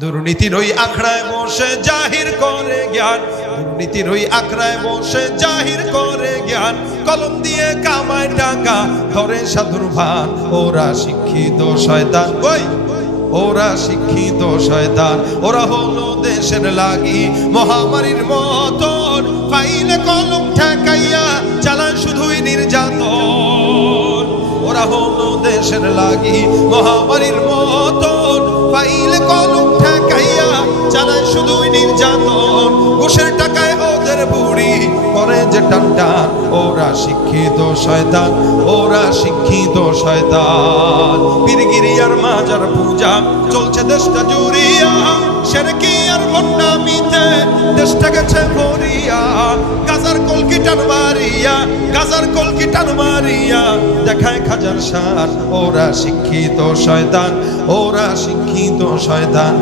দুর্নীতির ওই আখড়ায় বসে জাহির করে জ্ঞান, দুর্নীতির ওই আখড়ায় বসে জাহির করে জ্ঞান, কলম দিয়ে কামায় টাকা ধরে সাধুর ভান। ওরা শিক্ষিত শয়তান, ওই ওরা শিক্ষিত শয়তান, ওরা হলো দেশের লাগি মহামারীর মতন, ফাইলে কলম ঠেকাইয়া চালায় শুধুই নির্যাতন। ওরা হলো দেশের লাগি মহামারীর মতন, ফাইলে কলম ঠেকাইয়া চালায় শুধুই নির্যাতন। ঘুষের টাকায় ওদের বুড়ি করে যে টান টান। ওরা শিক্ষিত শয়তান, ওরা শিক্ষিত শয়তান। পীরগিরি আর মাজার পূজা চলছে দেশটা জুড়িয়া, শিরকি আর ভণ্ডামিতে দেশটা গেছে ভরিয়া। গাজার কলকি টান মারিয়া, গাজার কলকি টান মারিয়া দেখায় খাজার সার। ওরা শিক্ষিত শয়তান, ওরা শিক্ষিত শয়তান।